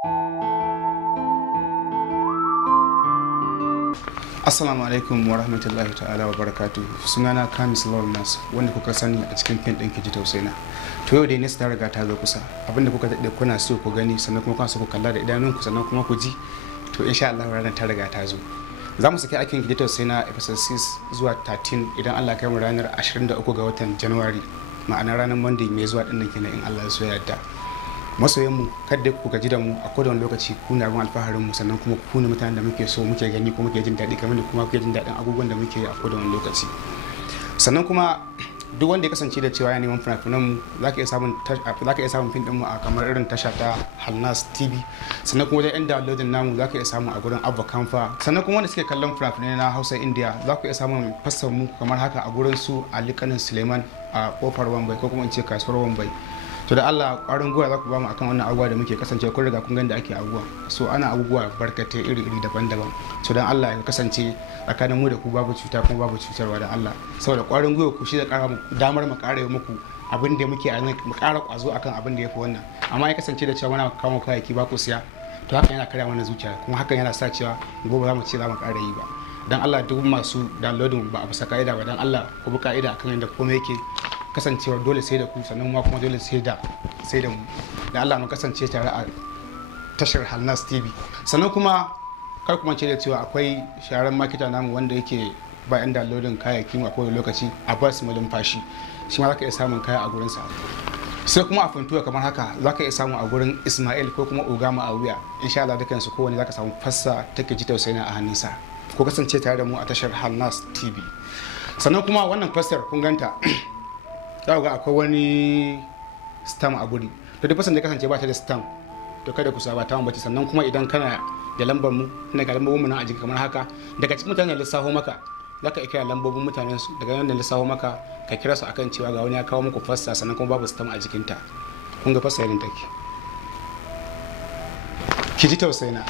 Assalamu alaikum wa rahmatullahi ta'ala wa barakatu. Sunana Kamis Lawal Nas, wanda kuka sani a cikin fim ɗin Kiji Tausaina. To yau dai Nesa ta riga ta zo kusa. Abinda kuka daɗe kuna so ku gani, sannan kuma kuna so ku kalla da idanunku, sannan kuma ku ji. To insha Allah ranar ta riga ta zo. Za mu saki aikin Kiji Tausaina episode 6 zuwa 13 idan Allah kai mu ranar 23 ga watan January. Ma'ana ranar Monday mai zuwa ɗin nan kenan in Allah ya so ya yarda. Masoyanmu kada ku gaji da mu a kowane lokaci ku na ruwan alfaharin mu, sannan kuma ku ne mutanen da muke so muke gani kuma muke jin daɗi kamar da kuma kuke jin daɗin abubuwan da muke yi a kowane lokaci. Sannan kuma duk wanda ya kasance da cewa ya neman fina-finan mu za ka iya samun fim din mu a kamar irin tasha ta Halnas TV, sannan kuma wajen yan downloading namu za ka iya samu a gurin Abba Kamfa, sannan kuma wanda suke kallon fina-finai na Hausa India za ku iya samun fassar mu kamar haka a gurin su Ali Kanin Suleiman a kofar Wambai ko kuma in ce kasuwar Wambai. To da Allah ƙwarin gwiwa za ku ba mu akan wannan abubuwa da muke kasance kun riga kun gani da ake abubuwa, so ana abubuwa barkatai iri-iri daban-daban. So dan Allah ya kasance tsakanin mu da ku babu cuta kuma babu cutarwa da Allah, saboda ƙwarin gwiwa ku shi da ƙara damar mu ƙara muku abin da muke a nan, mu ƙara ƙwazo akan abin da ya fi wannan. Amma ya kasance da cewa muna kawo kayayyaki ba ku siya, to hakan yana karya mana zuciya kuma hakan yana sa cewa gobe za mu ce za mu ƙara yi ba. Dan Allah duk masu downloading ba a bisa ka'ida ba, dan Allah ku bi ka'ida akan yadda komai yake kasancewar dole sai da ku, sannan kuma dole sai da mu da Allah mu kasance tare a tashar Halnas TV. Sannan kuma kar kuma ce da cewa akwai sharan makita namu wanda yake bayan downloading kayayyakin a kowane lokaci a bas malumfashi, shi ma za ka iya samun kaya a gurinsa. Sai kuma a Funtuwa kamar haka za ka iya samu a gurin Ismail ko kuma Ogama a wuya. Insha Allah dukansu kowane za ka samu fassa ta Kiji Tausaina a hannunsa. Ko kasance tare da mu a tashar Halnas TV. Sannan kuma wannan fassar kun ganta za ga akwai wani stamp a guri, to duk fasan da kasance ba ta da stamp to kada ku saba ta bace. Sannan kuma idan kana da lambar mu, ina ga lambobin mu nan a jiki kamar haka, daga cikin mutanen da lissaho maka zaka iya kira lambobin mutanen su, daga nan da lissaho maka ka kira su akan cewa ga wani ya kawo muku fassa sannan kuma babu stamp a jikinta. Kun ga fassa irin take Kiji Tausaina.